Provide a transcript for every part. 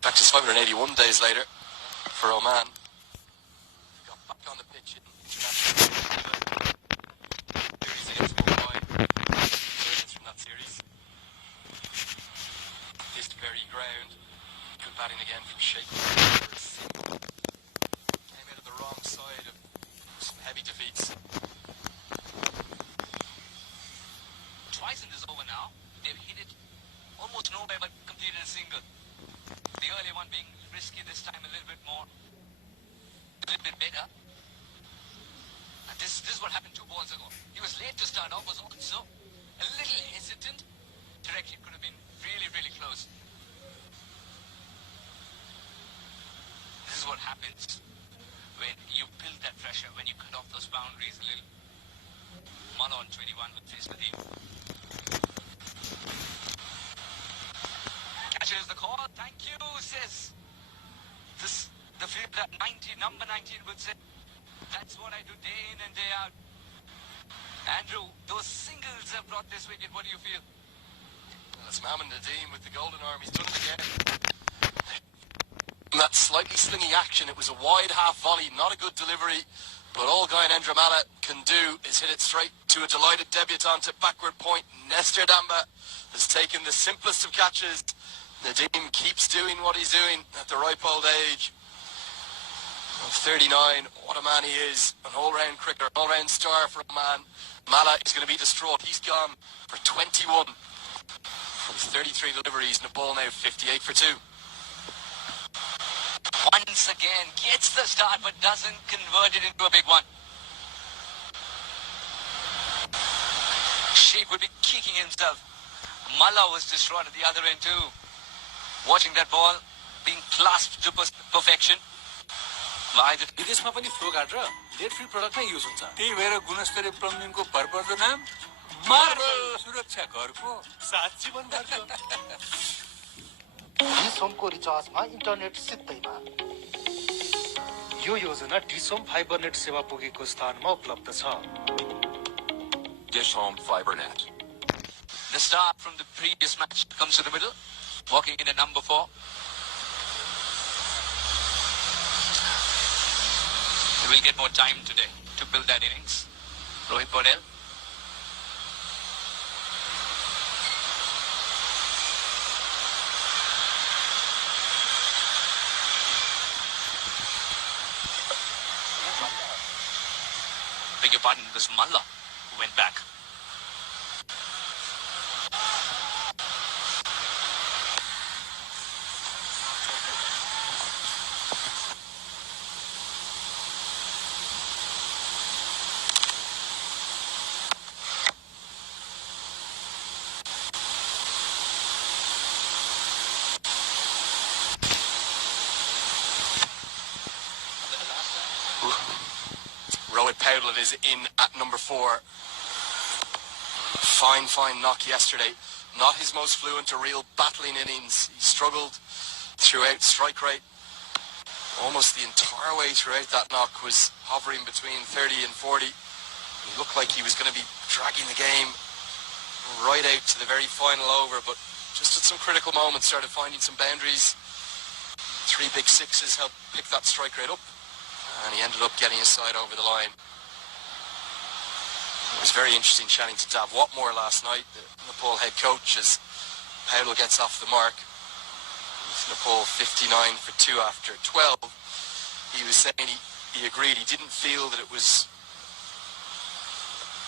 Practice 581 days later for Oman. Got back on the pitch in international series against Mumbai. Learnings from that series. This very ground. Good batting again from Sheikh. Came out of the wrong side of some heavy defeats. Twice in this over now, they've hit it almost nowhere but completed a single. The early one being risky this time, a little bit more, a little bit better. And this is what happened 2 balls ago. He was late to start off, was also a little hesitant. Directly could have been really, really close. This is what happens when you build that pressure, when you cut off those boundaries a little. Mala on 21 with face Nadeem. Catches the call. Thank you, says the fielder, number 19 would say, that's what I do day in and day out. Andrew, those singles have brought this wicket. What do you feel? Well, it's Mohammad Nadeem with the golden arm. He's done it again. In that slightly slingy action, it was a wide half volley, not a good delivery, but all Gyanendra Malla can do is hit it straight to a delighted debutant at backward point. Nestor Damba has taken the simplest of catches. Nadeem keeps doing what he's doing at the ripe old age of 39. What a man he is. An all-round cricketer, all-round star for a man. Malla is going to be distraught. He's gone for 21 from 33 deliveries in the ball now, 58 for 2. Once again, gets the start but doesn't convert it into a big one. Sheikh would be kicking himself. Malla was distraught at the other end too. Watching that ball being clasped to perfection. विदेशमा पनि flow guard र late free product नै use हुन्छ त्यही भएर गुणस्तरीय प्लम्बिङको भरपर्दो नाम marble सुरक्षा घरको सात जीवन घरको डिसोमको रिचार्जमा इन्टरनेट सित्तैमा यो योजना डिसोम फाइबरनेट सेवा पुगेको स्थानमा उपलब्ध छ Dish Home FiberNet. The star from the previous match comes to the middle, walking in at number 4. He will get more time today to build that innings. Rohit Patel. Beg your pardon, this Malla went back. Rohit Patel is in at number 4. Fine knock yesterday. Not his most fluent or real battling innings. He struggled throughout. Strike rate almost the entire way throughout that knock was hovering between 30 and 40. He looked like he was going to be dragging the game right out to the very final over, but just at some critical moments started finding some boundaries. 3 big sixes helped pick that strike rate up, and he ended up getting his side over the line. It was very interesting chatting to Dav Watmore last night, the Nepal head coach, as Patel gets off the mark. With Nepal 59 for 2 after 12. He was saying he agreed. He didn't feel that it was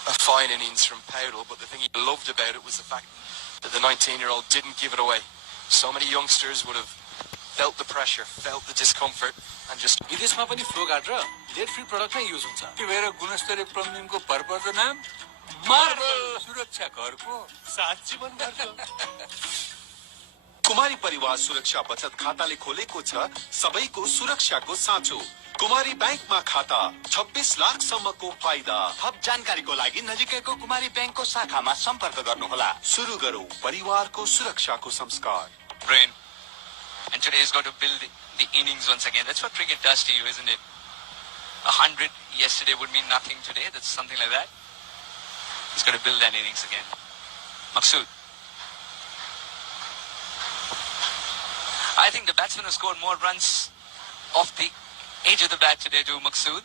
a fine innings from Patel, but the thing he loved about it was the fact that the 19-year-old didn't give it away. So many youngsters would have felt the pressure, felt the discomfort, and just... विदेशमा पनि flow guard र late free product नै use हुन्छ त्यही भएर गुणस्तरीय प्लम्बिङको भरपर्दो नाम marble सुरक्षा घरको सात जीवन घरको कुमारी परिवार सुरक्षा बचत खाताले खोलेको छ सबैको सुरक्षाको साँचो कुमारी बैंकमा खाता 26 लाखसम्मको फाइदा थप जानकारीको लागि नजिकैको कुमारी बैंकको शाखामा सम्पर्क गर्नुहोला सुरु गरौँ परिवारको सुरक्षाको संस्कार Brain. And today he's got to build the innings once again. That's what cricket does to you, isn't it? 100 yesterday would mean nothing today. That's something like that. He's got to build that innings again. Maqsood. I think the batsman has scored more runs off the edge of the bat today to Maqsood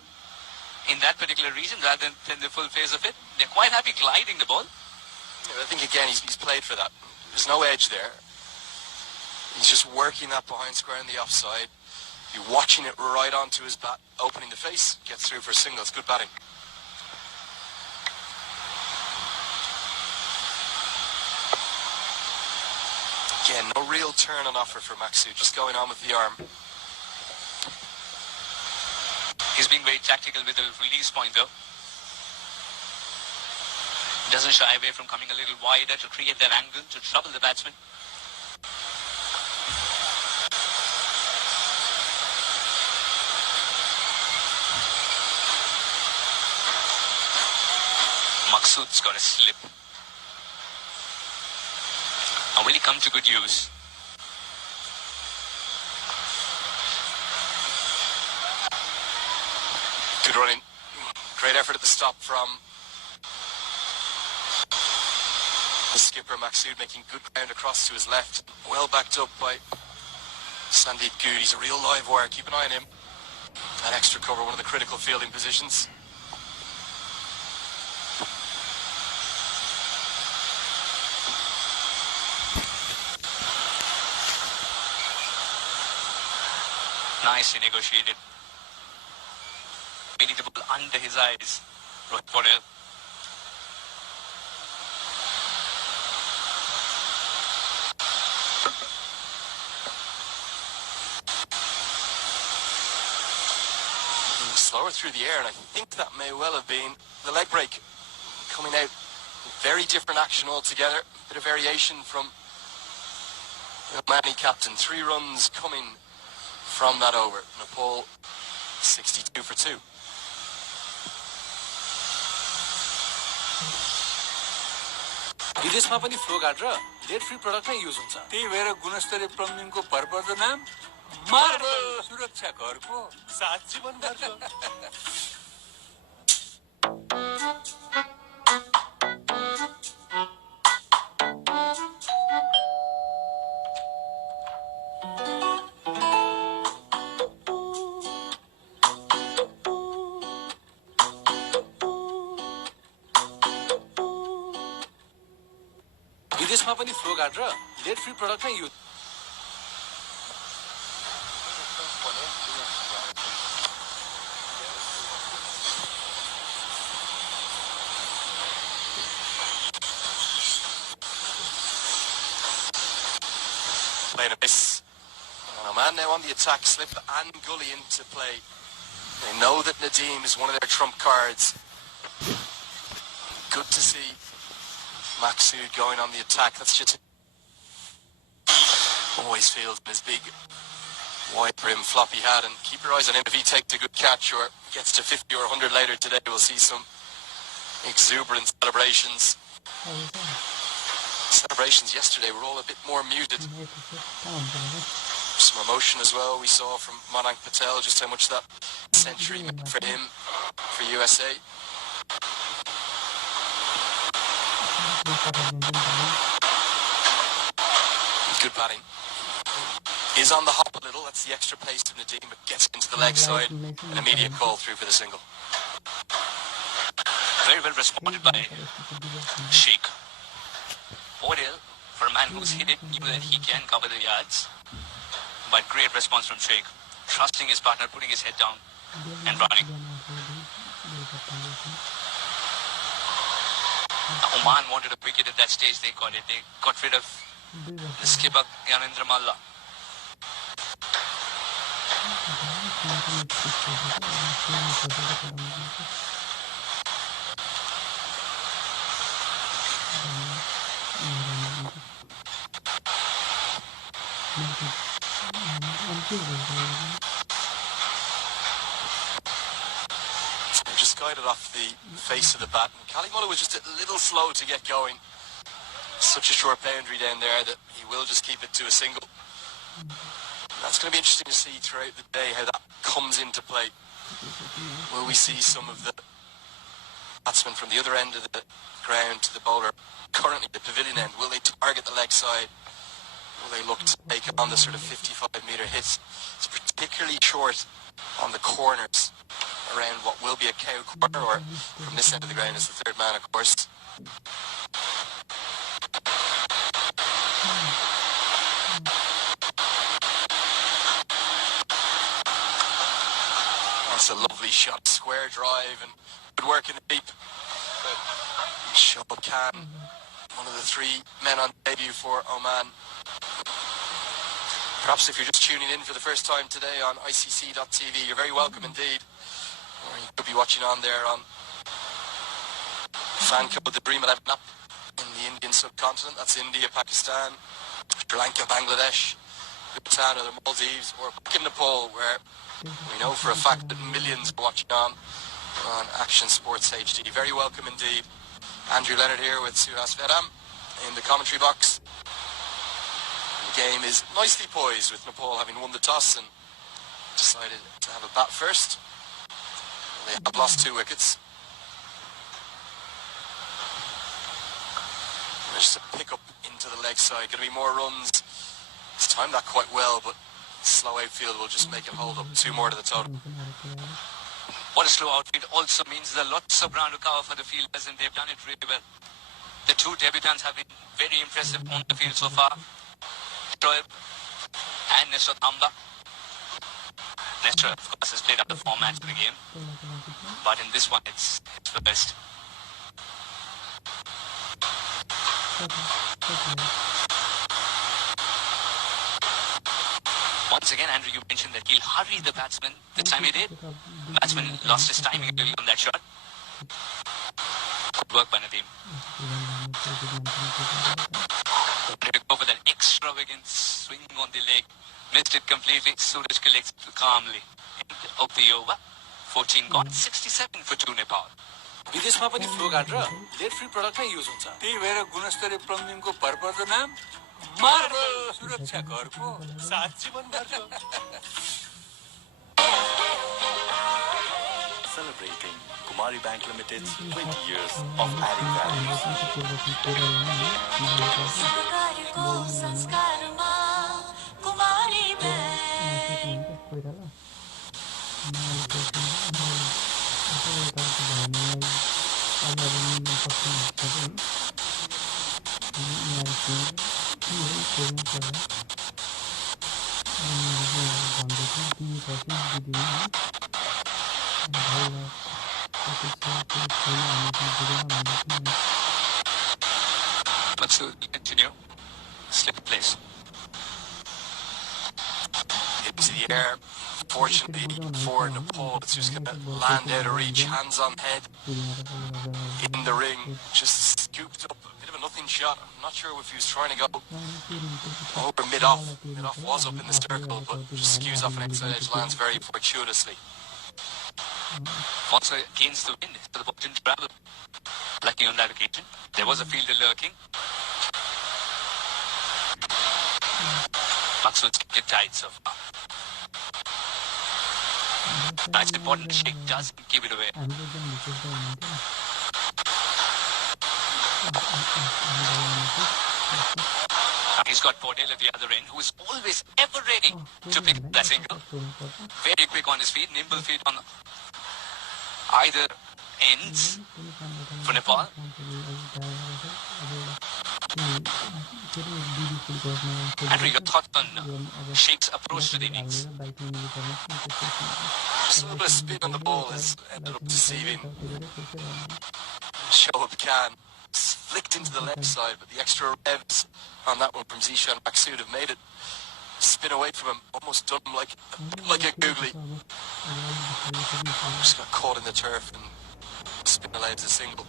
in that particular region rather than the full phase of it. They're quite happy gliding the ball. Yeah, I think again he's played for that. There's no edge there. He's just working that behind square in the offside. You're watching it right onto his bat, opening the face, gets through for a single. It's good batting. Again, no real turn on offer for Maqsood, just going on with the arm. He's being very tactical with the release point though. Doesn't shy away from coming a little wider to create that angle to trouble the batsman. Maqsood's got a slip. And will he come to good use? Good running. Great effort at the stop from the skipper Maqsood, making good ground across to his left. Well backed up by Sandeep Good. He's a real live wire. Keep an eye on him. That extra cover, one of the critical fielding positions. Nicely negotiated. Meaning the ball under his eyes. Rohit Patel. Slower through the air, and I think that may well have been the leg break. Coming out, very different action altogether. Bit of variation from the Omani captain. 3 runs coming from that over. Nepal 62 for 2. विदेशमा पनि flow guard र lead free product नै use हुन्छ त्यही भएर गुणस्तरीय प्लम्बिङको भरपर्दो नाम marble सुरक्षा घरको साथ जीवन भरको विदेशमा पनि फ्लो गार्ड र लेड फ्री प्रोडक्ट नै use Playing a miss. And Oman now on the attack, slip and Gully into play. They know that Nadeem is one of their trump cards. Good to see Maqsood going on the attack. That's just always feels his big wide brim floppy hat, and keep your eyes on him. If he takes a good catch or gets to 50 or 100 later today, we'll see some exuberant celebrations. Celebrations yesterday were all a bit more muted. Some emotion as well we saw from Madank Patel, just how much that century meant for him, for USA. Good batting. Is on the hop a little, that's the extra pace to Nadeem, but gets into the leg side. An immediate call through for the single. Very well responded by Sheikh. Patel, for a man who's hit it, knew that he can cover the yards. But great response from Sheikh. Trusting his partner, putting his head down and running. Oman wanted a wicket at that stage, they got it. They got rid of the skipper, Yanendra Malla. Just guided off the face of the bat. Kalimullah was just a little slow to get going. Such a short boundary down there that he will just keep it to a single. That's going to be interesting to see throughout the day how that comes into play. Will we see some of the batsmen from the other end of the ground to the bowler, currently the pavilion end? Will they target the leg side they look to take on the sort of 55-metre hits. It's particularly short on the corners around what will be a cow corner, or from this end of the ground is the third man, of course. That's a lovely shot, square drive, and good work in the deep. Shoaib Khan, one of the three men on debut for Oman. Perhaps if you're just tuning in for the first time today on ICC.tv, you're very welcome indeed. Or you could be watching on there on fan code the Dream 11 app in the Indian subcontinent. That's India, Pakistan, Sri Lanka, Bangladesh, Bhutan, or the Maldives, or back in Nepal, where we know for a fact that millions are watching on Action Sports HD. Very welcome indeed. Andrew Leonard here with Suhas Vedam in the commentary box. The game is nicely poised, with Nepal having won the toss and decided to have a bat first. They have lost 2 wickets. There's just a pick up into the leg side. Going to be more runs. It's timed that quite well, but slow outfield will just make it hold up. 2 more to the total. What a slow outfield also means there are lots of ground to cover for the fielders, and they've done it really well. The 2 debutants have been very impressive on the field so far. Shoaib and Nestor Thamba. Nestor, of course, has played up the formats of the game, but in this one, it's the best. Once again, Andrew, you mentioned that he'll hurry the batsman. This time he did. Batsman lost his timing a little on that shot. Good work by Nadeem. To go for that extravagant swing on the leg. Missed it completely. Suraj collects calmly. End of the over. 14 gone. 67 for 2 Nepal. विदेशमा पनि flow guard र lead free product नै use हुन्छ। त्यही भएर गुणस्तरीय प्लम्बिङको भरपर्दो नाम marble सुरक्षा घरको साथ जीवनभरको। Celebrating Kumari Bank Limited's 20 years of adding value. Let's continue. Slip place. Into the air. Fortunately for Nepal, it's just going to land out of reach. Hands on head in the ring. Just scooped up a bit of a nothing shot. I'm not sure if he was trying to go over mid-off. Mid-off was up in the circle, but just skews off an outside edge. Lands very fortuitously. Also against the wind, so the ball didn't travel. Lucky on that occasion. There was a fielder lurking. Maksud's kept it tight so far. It's important Sheikh doesn't give it away. He's got Podell at the other end, who is always ever ready to pick that single. Very quick on his feet, nimble feet on either ends for Nepal. Andrew, your thoughts on Sheikh's approach to the innings? Some of the spin on the ball has ended up deceiving Shoaib Khan. Flicked into the left side, but the extra revs on that one from Zishan Maksud have made it spin away from him, almost done him like a googly. Just got caught in the turf and spin allowed a single.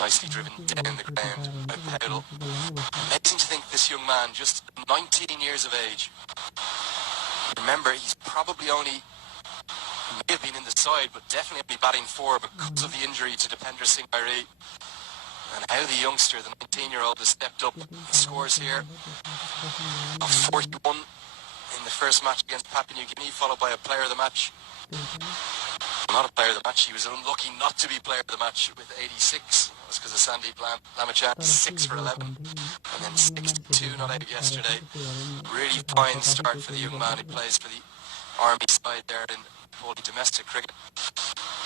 Nicely driven down the ground by Powell. Amazing to think this young man, just 19 years of age. Remember, he's probably only may have been in the side, but definitely only batting 4 because of the injury to Dipender Singh Bairey. And how the youngster, the 19-year-old, has stepped up. He scores here. 41 in the first match against Papua New Guinea, followed by a player of the match. Not a player of the match, he was unlucky not to be player of the match with 86. was because of Sandeep Lamachan, 6 for 11, and then 62 not out yesterday. Really fine start for the young man who plays for the Army side there in Holy domestic cricket.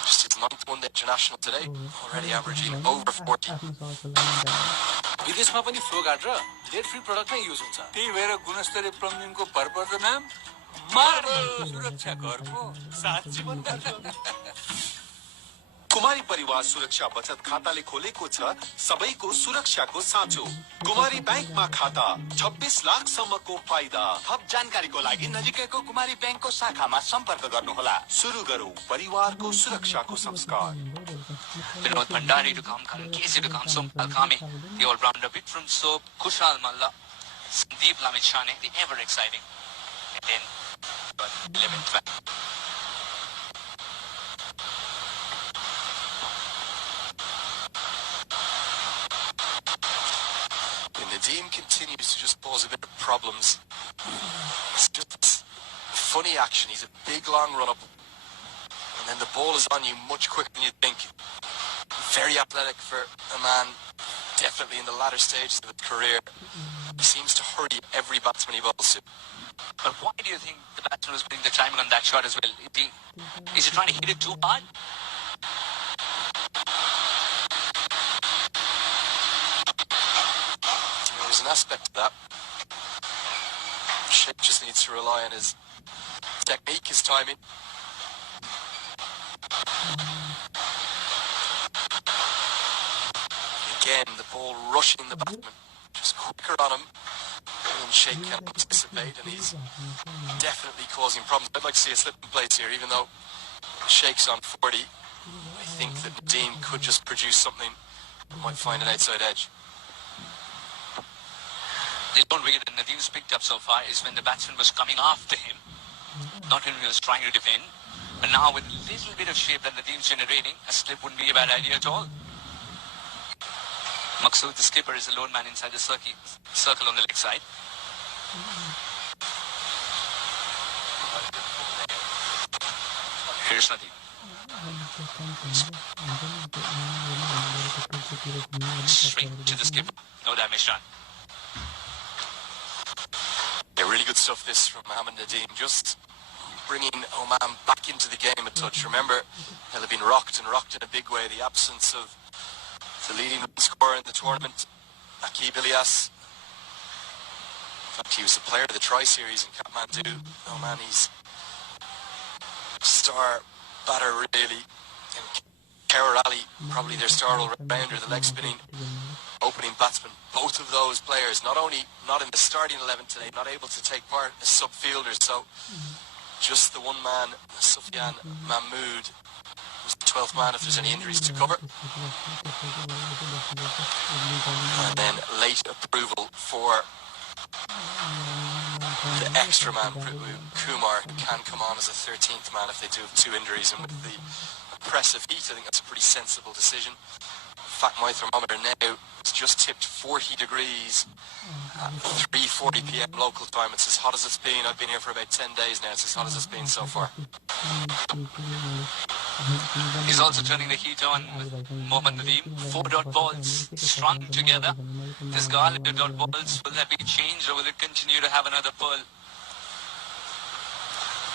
Just his 9th one-day international today, already averaging over 40. विदेशमा पनि FlowGuard र lead free product नै use हुन्छ त्यही भएर गुणस्तरीय प्लम्बिङको भरपर्दो नाम marble सुरक्षा घरको साथ जीवन कुमारी परिवार सुरक्षा बचत खाताले खोलेको छ सबैको सुरक्षाको साँचो। कुमारी बैंकमा खाता 26 लाखसम्मको फाइदा। थप जानकारीको लागि नजिकैको कुमारी बैंकको शाखामा सम्पर्क गर्नुहोला। सुरु गरौँ परिवारको सुरक्षाको संस्कार। Vinod Bhandari to come, Karan Casey to come, Sompal Kami, the all-rounder Vikram Soap, Kushal Malla, Sandeep Lamichhane, the ever-exciting, and then 11th. And Nadeem continues to just cause a bit of problems. It's just funny action. He's a big long run-up, and then the ball is on you much quicker than you think. Very athletic for a man, definitely in the latter stages of his career. He seems to hurry every batsman he bowls to. But why do you think the batsman was putting the timing on that shot as well? Is he trying to hit it too hard? There's an aspect of that. Sheikh just needs to rely on his technique, his timing. Again, the ball rushing the batsman, just quicker on him than Sheikh can anticipate, and he's definitely causing problems. I'd like to see a slip in place here, even though Sheikh's on 40. I think that Nadeem could just produce something that might find an outside edge. The lone wicket that Nadeem's picked up so far is when the batsman was coming after him, not when he was trying to defend. But now with a little bit of shape that Nadeem's generating, a slip wouldn't be a bad idea at all. Maqsood, the skipper, is a lone man inside the circle on the leg side. Here's Nadeem. Straight to the skipper. No damage done. Yeah, really good stuff this from Mohammad Nadeem. Just bringing Oman back into the game a touch. Remember, they've been rocked in a big way. The absence of the leading run scorer in the tournament, Aqib Ilyas. In fact, he was the player of the Tri-Series in Kathmandu. Oman, he's star batter really. And Kaur Ali, probably their star all-rounder, the leg-spinning opening batsman. Both of those players, not only not in the starting 11 today, not able to take part as sub-fielders, so just the one man, Sufyan Mahmood, who's the 12th man if there's any injuries to cover. And then late approval for the extra man, Kumar, can come on as a 13th man if they do have 2 injuries. And with the oppressive heat, I think that's a pretty sensible decision. In fact, my thermometer now is just tipped 40 degrees at 3:40 p.m. local time. It's as hot as it's been. I've been here for about 10 days now. It's as hot as it's been so far. He's also turning the heat on with Mohammad Nadeem. 4 dot balls strung together. This garland of dot balls, will that be changed or will it continue to have another pearl?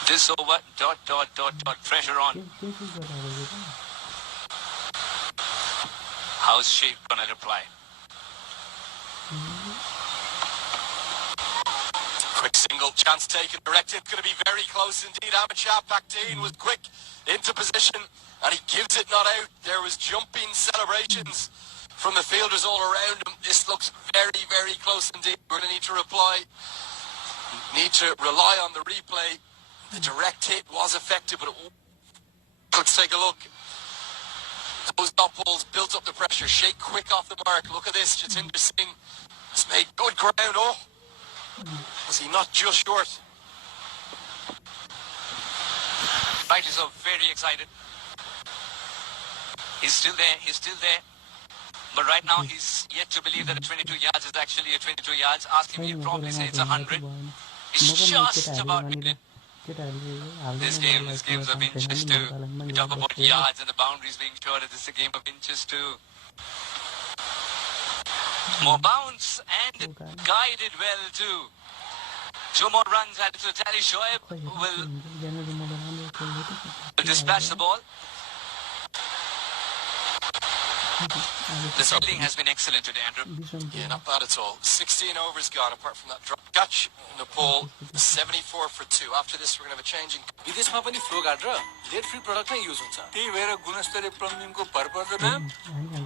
This over, dot, pressure on. How's Sheikh gonna reply? Quick single, chance taken, directed, going to be very close indeed. Ahmed Shah Pakhdeen was quick into position and he gives it not out. There was jumping celebrations from the fielders all around him. This looks very, very close indeed. We're going to need to rely on the replay. The direct hit was effective, but let's take a look. Those dot balls built up the pressure. Sheikh quick off the mark. Look at this. Jatinder Singh has made good ground. Oh, was he not just short? Right, is so very excited. He's still there. But right now he's yet to believe that a 22 yards is actually a 22 yards. Ask him, he'll probably say it's 100. It's just about made it. This game's of inches too. We talk about yards and the boundaries being shorter. This is a game of inches too. More bounce and guided well too. 2 more runs added to the tally. Shoaib will dispatch the ball. The fielding has been excellent today, Andrew. Yeah, not bad at all. 16 overs gone apart from that drop catch. Nepal 74 for 2. After this, we're going to have a change in. विदेशमा पनि flow guard र late free product नै use हुन्छ त्यही भएर गुणस्तरीय प्लम्बिङको भरपर्दो नाम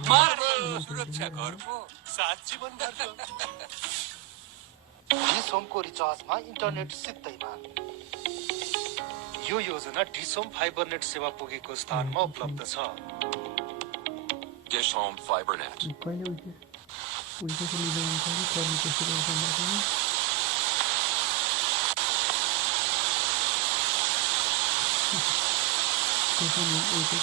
marble सुरक्षा घरको साथ जीवनभरको डिसोमको रिचार्जमा इन्टरनेट सित्तैमा यो योजना डिसोम फाइबर नेट सेवा पुगेको स्थानमा उपलब्ध छ Dish Home FiberNet. पहिले उल्टे से लीजिए उनका भी करने की शुरू करना चाहिए तो नहीं उल्टे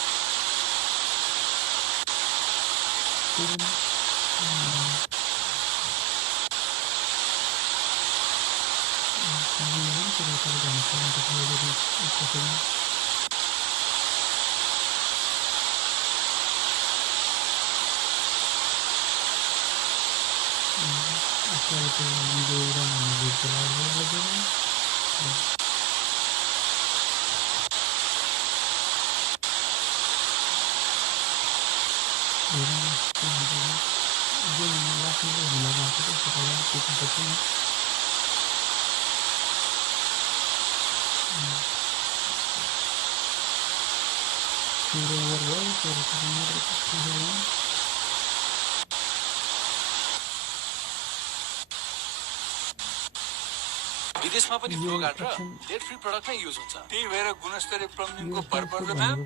विदेशमा पनि फ्लो गार्ड र लेट फ्री प्रडक्ट नै युज हुन्छ त्यही भएर गुणस्तरीय प्लम्बिङको भरपर्दो नाम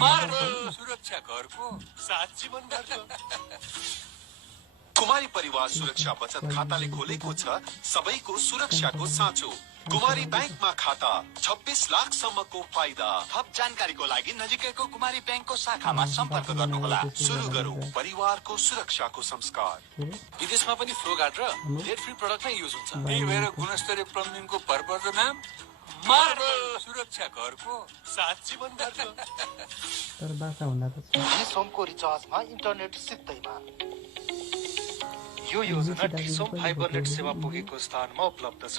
मार्बल सुरक्षा घरको साथ जीवनभरको कुमारी परिवार सुरक्षा बचत खाताले खोलेको छ सबैको सुरक्षाको साँचो कुमारी बैंकमा खाता 26 लाखसम्मको फाइदा थप जानकारीको लागि नजिकैको कुमारी बैंकको शाखामा सम्पर्क गर्नुहोला सुरु गरौँ परिवारको सुरक्षाको संस्कार विदेशमा पनि फ्लो गार्ड र लेट फ्री प्रडक्ट नै युज हुन्छ त्यही भएर गुणस्तरीय प्लम्बिङको भरपर्दो नाम मार्बल सुरक्षा घरको साथ जीवनभरको तर बासा हुँदा त डिसोमको रिचार्जमा इन्टरनेट सित्तैमा यो योजना डिसोम फाइबर नेट सेवा पुगेको स्थानमा उपलब्ध छ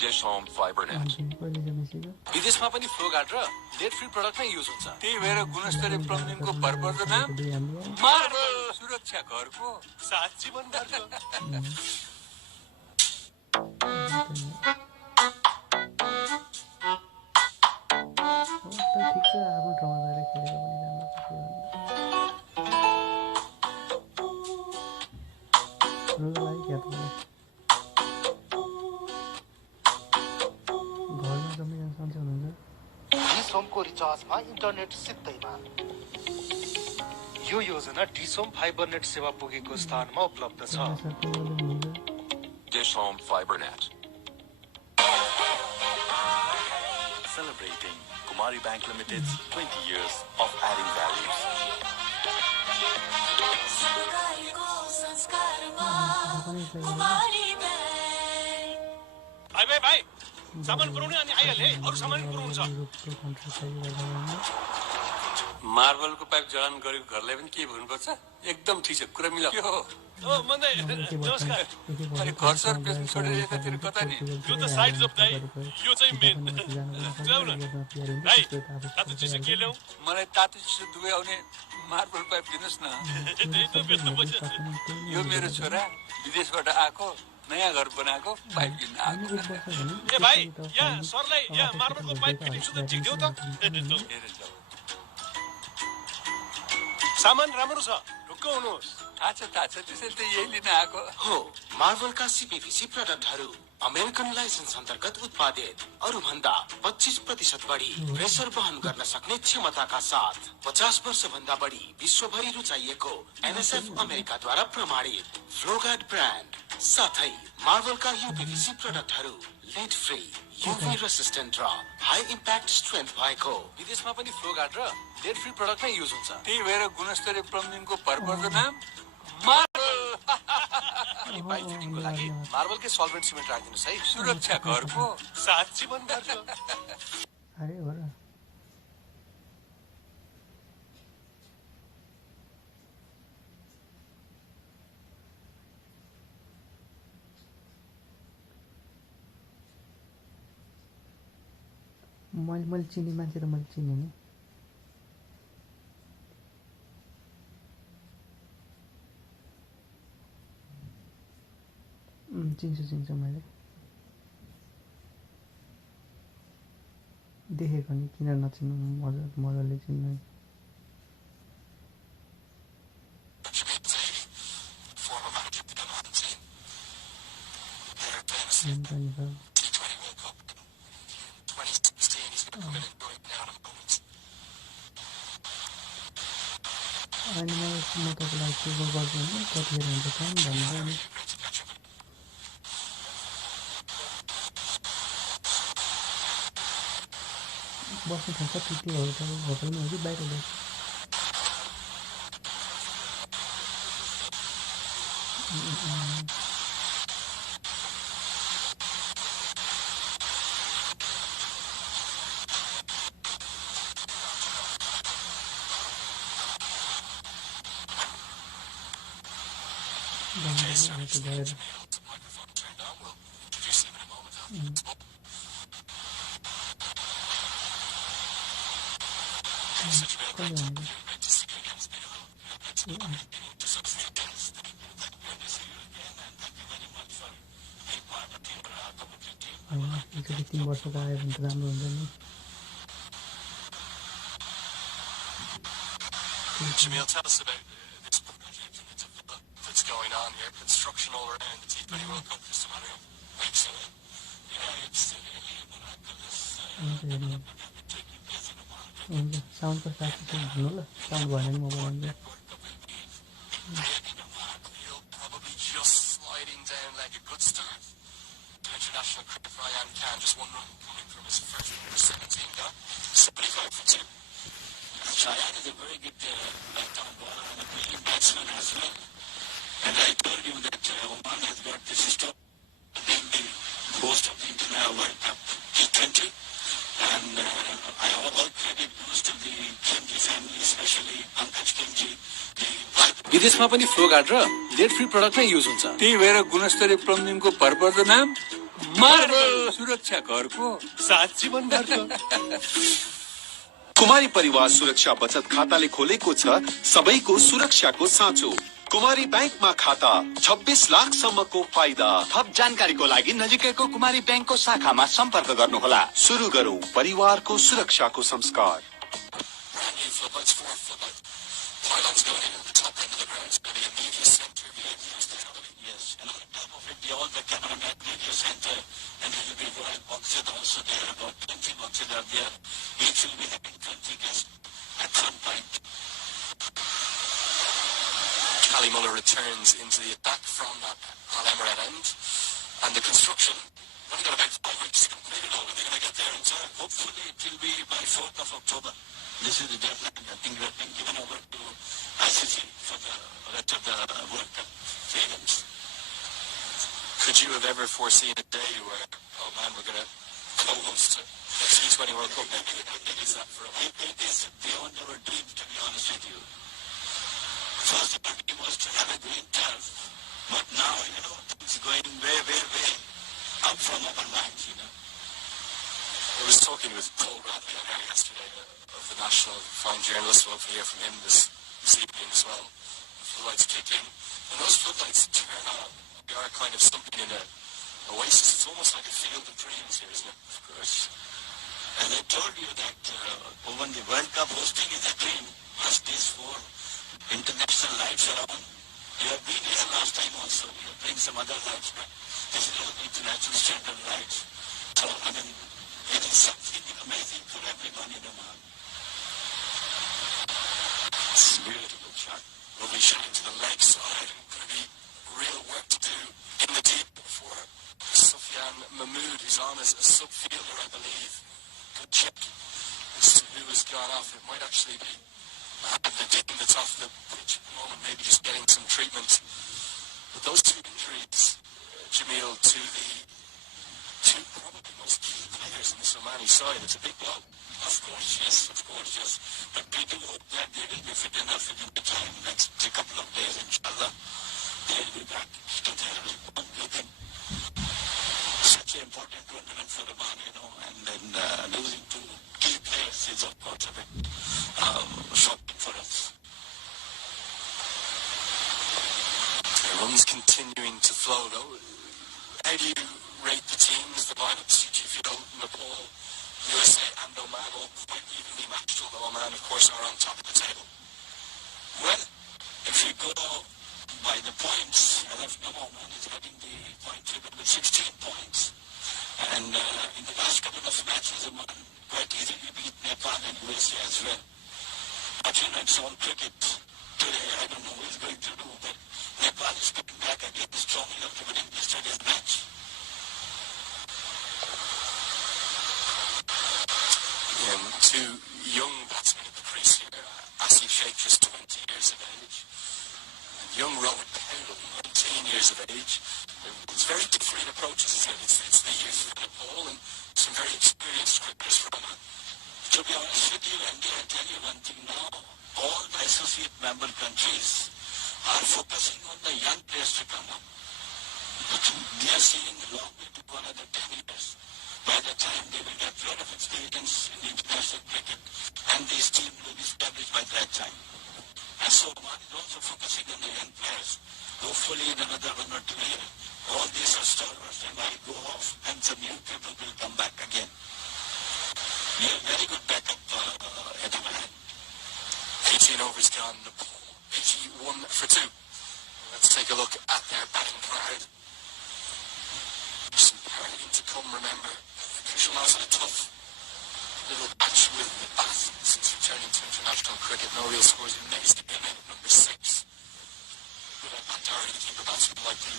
Dish Home FiberNet. विदेशमा पनि फ्लो गार्ड र लेट फ्री प्रडक्ट नै युज हुन्छ त्यही भएर गुणस्तरीय प्लम्बिङको भरपर्दो नाम मार्बल सुरक्षा घरको साथ जीवनभरको ठिक छ आफ्नो ठाउँमा गएर खेलेको पनि राम्रो छ के भन्नु डिसोमको रिचार्जमा इन्टरनेट सित्तैमा यो योजना डिसोम फाइबर नेट सेवा पुगेको स्थानमा उपलब्ध छ Dish Home FiberNet. Celebrating Kumari Bank Limited's 20 years of adding values. भाइ सामान पुराउने अनि आइहाले अरु सामान पुराउनु छ मार्बलको पाइप जडान गरेको घरलाई पनि के भन्नुपर्छ एकदम ठीक छ कुरा मिला के हो ओ मन्दै नमस्कार अरे घर सर बेच्नु छोडेर यतातिर कता नि यो त साइड जब दाइ यो चाहिँ मेन जाऊ न दाइ तातो चिसो के ल्याऊ मलाई तातो चिसो दुवै आउने मार्बल पाइप दिनुस् न त्यही त बेच्नु पर्छ यो मेरो छोरा विदेशबाट आको नयाँ घर बनाएको पाइप किन्न आएको ए भाइ यहाँ सरलाई यहाँ मार्बलको पाइप फिटिङ सुधा ठिक देऊ त सामान राम्रो छ ढुक्क हुनुहोस् थाहा छ त्यसैले त यही लिन आएको हो मार्बलका सीपीवीसी प्रोडक्टहरू अमेरिकन लाइसेन्स अन्तर्गत उत्पादित अरू भन्दा 25% बढी प्रेसर वहन गर्न सक्ने क्षमताका साथ 50 वर्ष भन्दा बढी विश्वभरि रुचाइएको एनएसएफ अमेरिकाद्वारा प्रमाणित फ्लोगार्ड ब्रान्ड साथै मार्बलका यूपीवीसी प्रोडक्टहरू लेड फ्री यूवी रेसिस्टेन्ट र हाई इम्प्याक्ट स्ट्रेन्थ भएको विदेशमा पनि फ्लोगार्ड र लेड फ्री प्रडक्ट नै युज हुन्छ त्यही भएर गुणस्तरीय प्लम्बिङको भरपर्दो नाम मार्बल अनि पाइप फिटिङको लागि मार्बलकै सल्भेन्ट सिमेन्ट राखिदिनुस् है सुरक्षा घरको साथ जीवनभरको अरे हो र मैले चिने मान्छे त मैले चिने नि चिन्छु मैले देखेको नि किन नचिन्नु मजाले चिन्नु अनि म तपाईँलाई के गर्छु भने कतिखेर हुन्छ काम भनेर नि बस्ने ठाउँ कति त्यो होटलमा हो कि बाहिर बस्छ गएर एकचोटि 3 वर्षको आयो भने त राम्रो हुन्छ नि Jamil, tell us about this project that's going on here. Construction all around the T20 World Cup. Excellent. It's really miraculous. साउन्डको साथी चाहिँ भन्नु ल साउन्ड भएन नि mobile Probably just sliding down like a good start. International cricket for Ryan Khan, just one run coming from his first 17 got 75 for 2. Ryan is a very good left-arm bowler and a brilliant batsman as well. And I told you that Oman has got this stop being the host of the International World Cup T20. And I all credit goes to the Kimji family, especially Pankaj Kimji. विदेशमा पनि flow guard र lead free product नै use हुन्छ त्यही भएर गुणस्तरीय प्लम्बिङको भरपर्दो नाम marble सुरक्षा घरको साथ जीवन भरको कुमारी परिवार सुरक्षा बचत खाताले खोलेको छ सबैको सुरक्षाको साँचो कुमारी बैंकमा खाता 26 लाखसम्मको फाइदा थप जानकारीको लागि नजिकैको कुमारी बैंकको शाखामा सम्पर्क गर्नुहोला सुरु गरौं परिवारको सुरक्षाको संस्कार Pylons going in at the top end of the ground. It's going to be a media centre. Yes, and on top of it, all the cameraman media center, and there will be royal boxes also there. About 20 boxes are there. Each will be having 20 guests at some point. Cally Muller returns into the attack from that Al Emirat end. And the construction, only got about 5 weeks to complete it all. Are they going to get there in time? Hopefully it will be by 4th of October. This is the deadline. I think we have been given over to ICC for the rest of the World Cup stadiums. Could you have ever foreseen a day where, oh man, we're going to co-host a T20 World Cup? It is that for a while. It is beyond our dreams, to be honest with you. First, the dream was to have a green turf. But now, it's going way, way, way up from our minds, I was talking with Paul Bradley on air yesterday of the National, fine journalist. We'll hopefully hear from him this evening as well. The floodlights kick in. And those floodlights turn on. We are kind of something in an oasis. It's almost like a field of dreams here, isn't it? of course. And I told you that when the World Cup hosting is a dream, plus these 4 international lights around. You have been here last time also. You have bring some other lights, but this is all international standard lights. So, I mean, it is something amazing for everyone in Oman. It's a beautiful shot. We'll be shooting to the leg side. Going to be real work to do in the deep for Sufyan Mahmood, who's on as a sub-fielder, I believe. Good check as to who has gone off. It might actually be the team that's off the pitch at the moment, maybe just getting some treatment. But those 2 injuries, Jamil, to the 2 probably most key players in the Somali side, it's a big blow. Of course, yes. But people hope that they will be fit enough within the time, next couple of days, inshallah. They will be back to their within such an important tournament for Oman, and then losing to is of course a bit shocking for us. The runs continuing to flow though. How do you rate the teams, the lineups? Do you feel Nepal, USA and Oman all quite evenly matched, although Oman of course are on top of the table? Well, if you go by the points, Oman is heading the point table with 16 points. And in the last couple of matches, Oman quite easily beat Nepal and USA as well. But you know, it's all cricket. Today, I don't know who is going to do, but Nepal is coming back again strongly after winning yesterday's match. Two young batsmen at the crease here. Asif Sheikh, just 20 years of age. And young Rohit Powell, 19 years of age. It's very different approaches, isn't it? It's the youth of Nepal and some very experienced cricketers from Oman. To be honest with you, Andy, I tell you one thing now. All the associate member countries are focusing on the young players to come up. But they are seeing a long way to go, another 10 years. By the time they will get a lot of experience in international cricket, and this team will be established by that time. And so Oman is also focusing on the young players. Hopefully in another 1 or 2 years, all these are stalwarts, they might go off, and some new people will come back again. We have very good backup at the moment. 18 overs gone, Nepal 81 for 2. Let's take a look at their batting card. Some partying to come, remember. Kushal had a tough little patch with the bat since returning to international cricket. No real scores. He amazed again at number 6. But Pandari, the keeper batsman, like to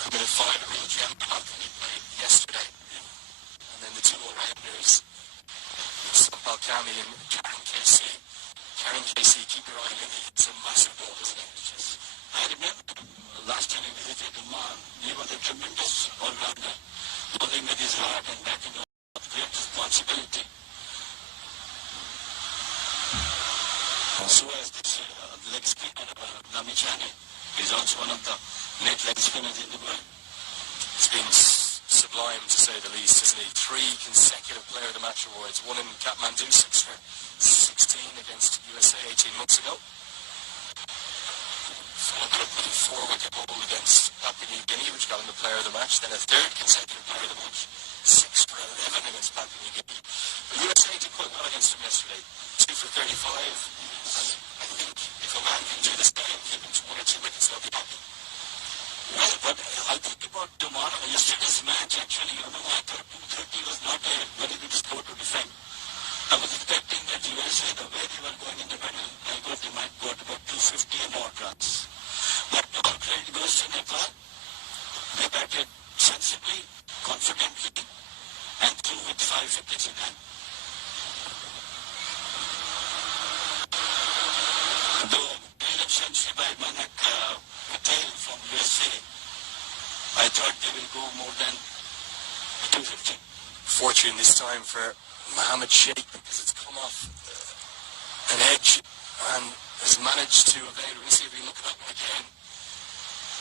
come in at 5, a real gem back when he played yesterday. And then the two all-rounders, Sampal Kami and Karen Casey. Karen Casey, keep your eye on him. It's a massive ball, isn't it? I remember last time I visited Oman, he was a tremendous all-rounder, bowling with his heart and backing up great responsibility. So as this leg spinner, Namichani, is also one of the great leg spinners in the world. It's been sublime to say the least, isn't he? 3 consecutive Player of the Match awards, one in Kathmandu, 6 for 16 against USA 18 months ago. Followed up with a 4-wicket haul against Papua New Guinea, which got him the Player of the Match, then a 3rd consecutive Player of the Match, 6 for 11 against Papua New Guinea. But USA did quite well against him yesterday, 2 for 35, and I think if a man can do this game, give him 1 or 2 wickets, they'll be happy. Well, but I think about tomorrow, yesterday's match actually, I thought 230 was not a very good score to defend. I was expecting that USA, the way they were going in the middle, I thought they might go to about 250 and more runs. But all credit goes to Nepal. They batted sensibly, confidently, and threw with 5 wickets in hand. Though brilliant century by Manak Patel from USA, I thought they will go more than 250. Fortune this time for Mohammed Sheikh, because it's come off an edge and has managed to evade. We're going to see if we look at that one again.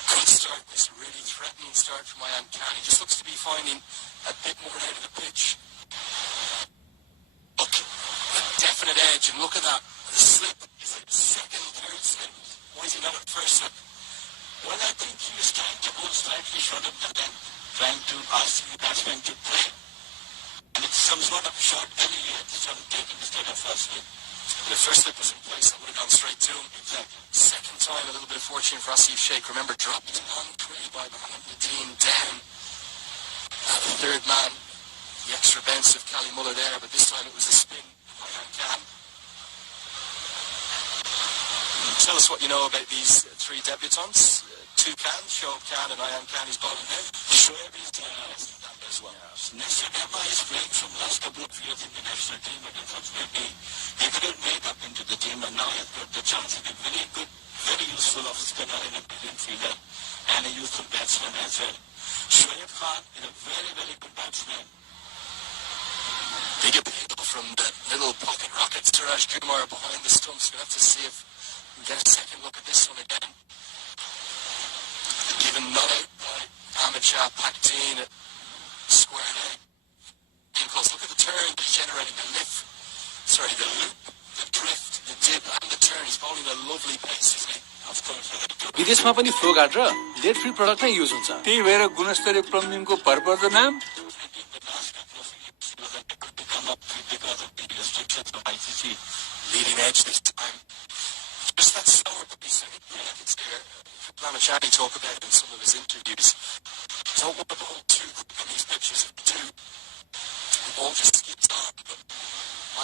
Good start, this really threatening start from Ayan Khan. He just looks to be finding a bit more out of the pitch. Look, a definite edge, and look at that. The slip is like second, third slip. Why is he not at first slip? Well, I think he was trying to go slightly short of the length, trying to ask the batsman to play. And it's some sort of short belly he had to sort of take instead of first slip. The first slip was in place, that would have gone straight to him. Exactly. Second time, a little bit of fortune for Asif Sheikh. Remember, dropped on three by Mohammed Nadeem down. The third man, the extra bounce of Cali Muller there, but this time it was a spin by Ayan Khan. Tell us what you know about these 3 debutants. 2 Khan, Shoaib Khan and Ayan Khan is bowling now. Shoaib is as well. Nestor Dhamma is playing from last couple of years in the national team, but unfortunately he couldn't make up into the team, and now he has got the chance to be very good, very useful off spinner and a brilliant fielder, and a useful batsman as well. Shoaib Khan is a very, very good batsman. Big appeal from the little pocket rocket Suraj Kumar behind the stumps. We'll have to see if we get a second look at this one again. Given not out by Ahmed Shah Pakteen at square leg. Close. Look at the turn he's generating, the lift. Sorry, the loop, the drift, the dip, and the turn. He's bowling a lovely pace, isn't he? Of course. विदेशमा पनि flow guard र lead free product नै use हुन्छ। त्यही भएर गुणस्तरीय प्लम्बिङको भरपर्दो नाम Leading edge this time. Just that slower pace. It's there. Lamachani talk about it in some of his interviews. Don't want to bowl too quick on these pitches. If you do, the ball just skips on. But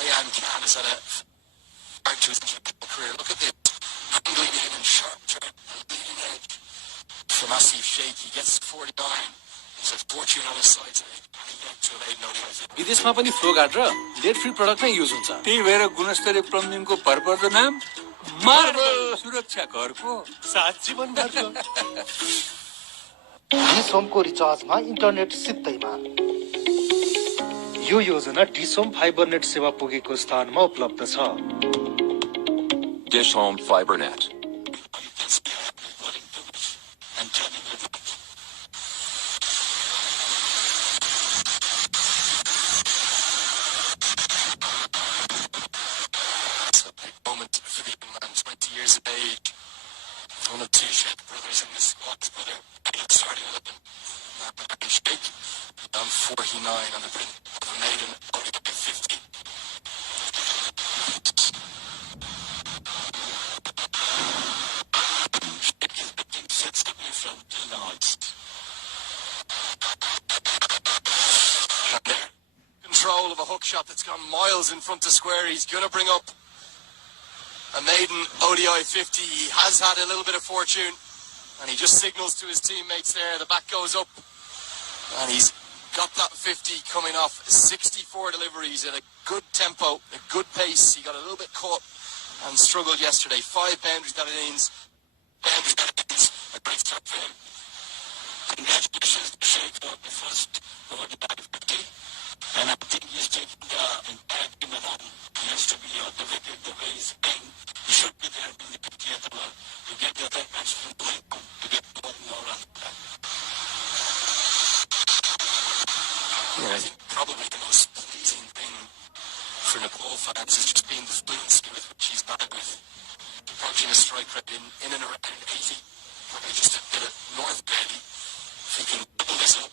Ian Khan has had a start to his international career. Look at this. Angling in and sharp turn. Leading edge. From Asif Sheikh, he gets 49. He's a fortune on his side today. विदेशमा पनि flow guard र lead free product नै use हुन्छ। त्यही भएर गुणस्तरीय प्लम्बिङको भरपर्दो नाम marble सुरक्षा घरको साथ जीवनभरको। डिसोमको रिचार्जमा इन्टरनेट सित्तैमा। यो योजना डिसोम फाइबर नेट सेवा पुगेको स्थानमा उपलब्ध छ। Dish Home Fiber Net. One of two Sheikh brothers in the squad, his brother starting 11. Sheikh on 49 on the brink of a maiden ODI 50. Sheikh is looking sensibly from Deloitte. Control of a hook shot that's gone miles in front of square. He's going to bring up a maiden ODI 50. He has had a little bit of fortune, and he just signals to his teammates there. The bat goes up, and he's got that 50 coming off 64 deliveries at a good tempo, a good pace. He got a little bit caught and struggled yesterday. 5 boundaries that it means. A great start for him. Congratulations to Sheikh for the first ODI 50. And I think he's taking the entire team along. He has to be on the wicket the way he's playing. He should be there in the 50th over to get the other batsman going, to get one more run. Yeah, I think probably the most pleasing thing for Nepal fans has just been the fluency with which he's batted with. Approaching a strike rate in and around 80. Probably just a bit of north belly. Thinking, double this up,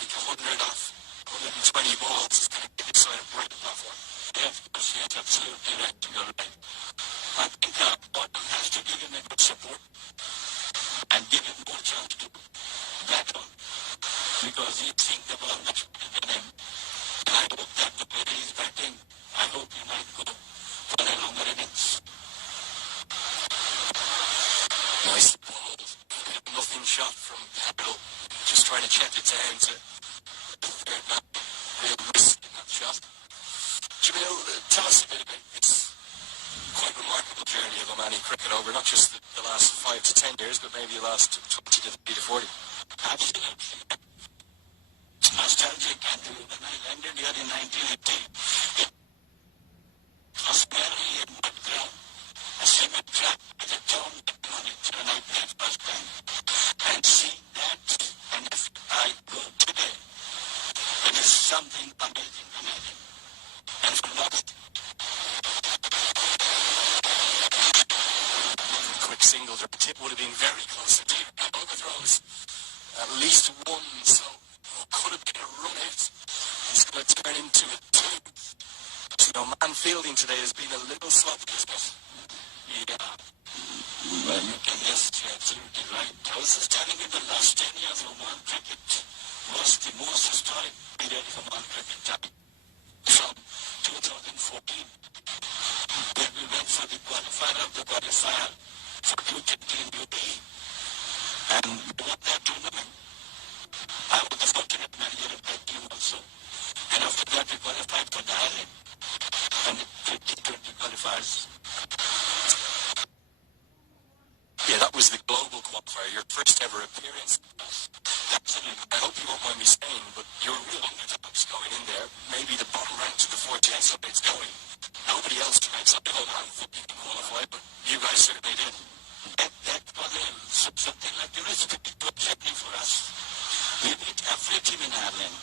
make 100 off. 120 balls is going to give this side a break platform. Yeah, of course, he has absolutely right to go right. I think Bottom has to give him a good support and give him more chance to bat on, because he's seeing the ball much better than him. And I hope that the way he's batting, I hope he might go for a longer innings. Nice ball. Nothing shot from Pedro. Just trying to check it down to real risk in that shot. Jamil, tell us a bit about this quite remarkable journey of Omani cricket over not just the last 5 to 10 years, but maybe the last 20 to 30 to 40. Absolutely. It's nostalgic, and when I landed here in 1980, it was barely a mud ground, a cement track with a town on it when I played first time. And seeing that, and if I go today, it is something amazing, amazing. And for last, quick singles or tip would have been very close to overthrows. At least one, so could have been a run out. He's going to turn into a 2. You know, man fielding today has been a little sloppy, isn't it? Yeah. Well, you can guess, you're absolutely right. I was just telling you the last 10 years of Oman cricket was the most historic period of Oman cricket time. From 2014, when we went for the qualifier of the qualifier for U20 in UAE, and we won that tournament. I was the fortunate manager of that team also. And after that, we qualified for the island and the 2020 qualifiers. Yeah, that was the global qualifier, your first ever appearance. Absolutely. I hope you won't mind me saying, but you're real underdogs going in there. Maybe the bottom rank to the 14, so it's going. Nobody else ranks up the whole round for being qualified, but you guys certainly did. That was something like the respect it was happening for us. We beat every team in Ireland,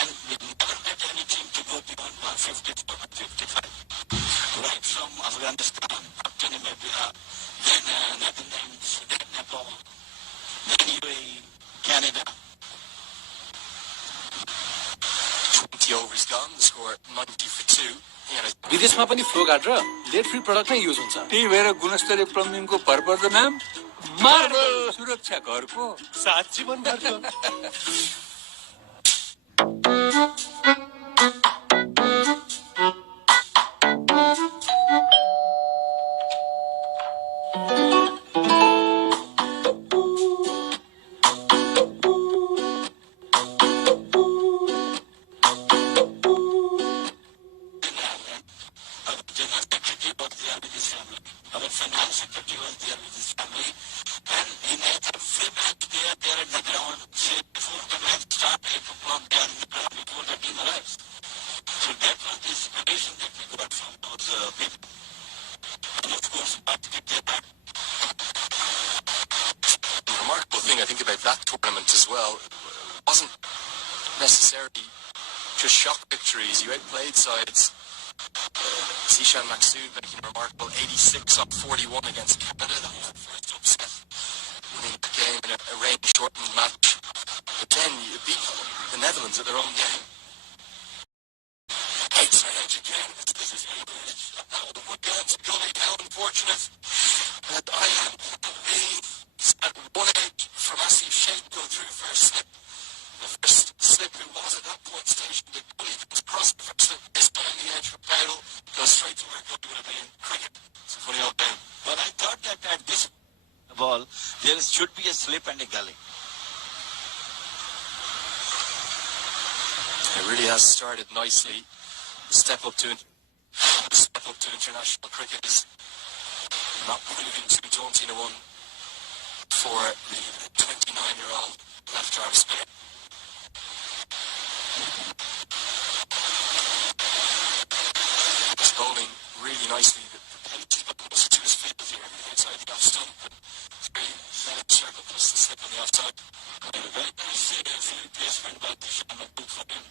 and we never let any team to go beyond 150 or 155. Afghanistan, up to Namibia, then Netherlands, then Nepal, then UAE, Canada. 20 overs gone, the score 90 for 2. विदेशमा पनि flow guard र lead free product नै use हुन्छ। त्यही भएर गुणस्तरीय प्लम्बिङको भरपर्दो नाम marble सुरक्षा घरको सात जीवनभरको। I think about that tournament as well, it wasn't necessarily just shock victories. You outplayed sides. Zishan Maksud making a remarkable 86 on 41 against Canada. That was the first upset, winning the game in a rain-shortened match. But then you beat the Netherlands at their own game. Outside edge again. This is English. The Woodlands are going how unfortunate. And I am at one edge for Massive Sheikh go through first slip. The first slip who was at that point station, the goalie comes across the first slip, this down the edge for Powell, goes straight to where it would have been cricket. It's a funny old game. But I thought that at this ball, there should be a slip and a gully. It really has started nicely. The step up to international cricket is not proving too daunting a one for the 29-year-old left-arm spinner. He's bowling really nicely. The pitch is closer to his feet here inside the off stump. It's really set circle plus the slip on the offside. A very serious placement by Dishan Maksud for him.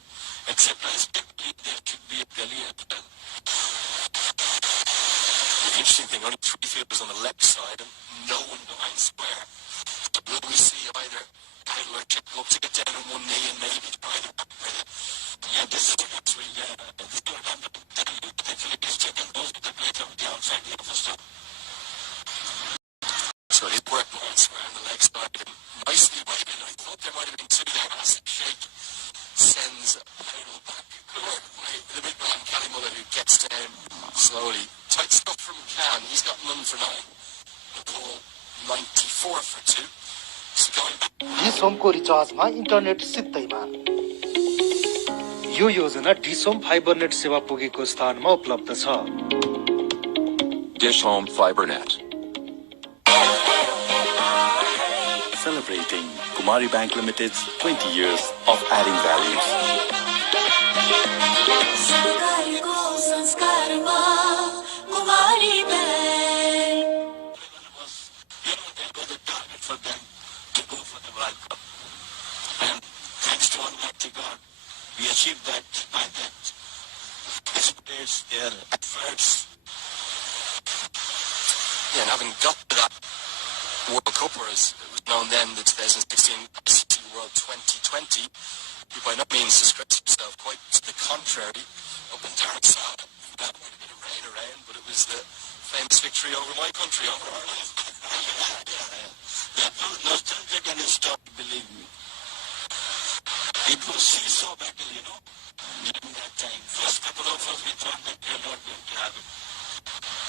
Except I expect there should be a gully at the time. The interesting thing, only 3 fielders on the left side and no one behind square. So will we see either Paddle or Chip look to get down on one knee and maybe try the back with it? Yeah, this is actually this is what I'm telling you. Actually, this chicken goes with the plate on the outside the other stuff. So he's working on square on the leg side and nicely waiting. I thought there might have been 2 there. Massive Shake sends Paddle back. The big man, Cali Mullet, who gets down slowly. Tight stuff from Can. He's got none for 9. Nepal 94 for 2. So going back. डिसोमको रिचार्जमा internet सित्तैमा। यो योजना डिसोम Fibernet सेवा पुगेको स्थानमा उपलब्ध छ। Dish Home FiberNet. Celebrating Kumari Bank Limited's 20 years of adding values. For them to go for the World Cup. And thanks to Almighty God, we achieved that by that. It's their efforts. Yeah, and having got to that World Cup, or as it was known then, the 2016 ICC World 2020, you by no means disgraced yourself, quite to the contrary, up in Dharamsala. That might have been a rain around, but it was the famous victory over my country, over Ireland. That was nostalgic and historic, believe me. It was seesaw battle, you know, during that time. First couple of us, we thought that we were not going to have it.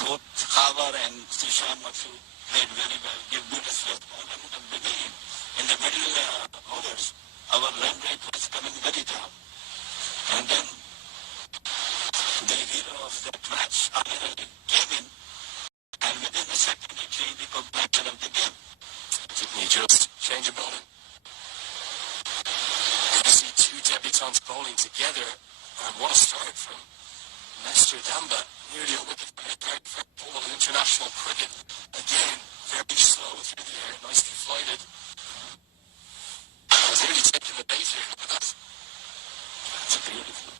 Both Khawar and Zishan Maksud played very well, gave good assist. In the beginning, in the middle overs, our run rate was coming very down. And then the hero of that match, Amir Ali, came in, and within a second, he changed the complexion of the game. Didn't he just change a bowling? You see 2 debutants bowling together, and what a start from Nestor Damba. Nearly a wicket from his third ball in international cricket. Again, very slow through the air, nicely flighted. He's really taking the bait here, look at that. That's beautiful.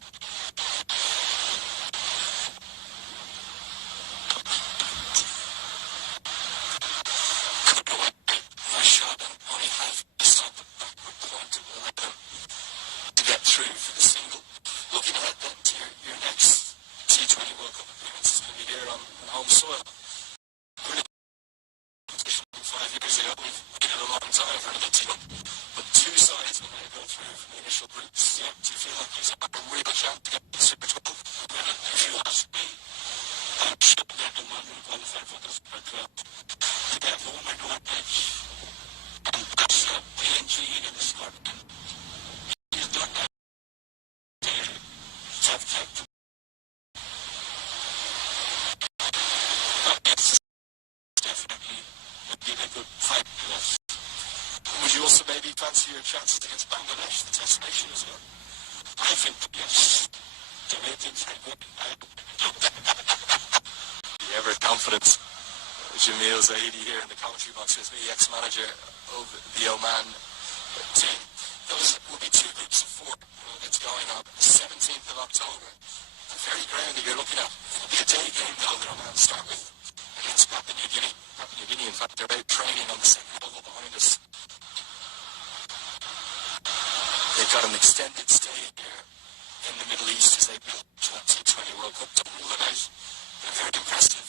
chance is going to be here on home soil. 5 years ago, we've waited a long time for another team. But two sides are going to go through from the initial groups. Yeah, do you feel like he's got a real chance to get to Super 12? If you ask me, I'm sure that the man will qualify for the Super 12. They have home advantage. And that's the entry in the Scotland. He's not that tough type to. But yes, definitely would give a good fight to us. Would you also maybe fancy your chances against Bangladesh, the test nation as well? I think yes. The way things are going, The ever confident Jamil Zahidi here in the commentary box with me, ex-manager of the Oman team. Those will be two groups of four. It's going on the 17th of October. The very ground that you're looking at. It'll be a day game though that Oman start with against Papua New Guinea. Papua New Guinea, in fact, they're out training on the second level behind us. They've got an extended stay here in the Middle East as they build to that T20 World Cup. Don't rule it out. A very impressive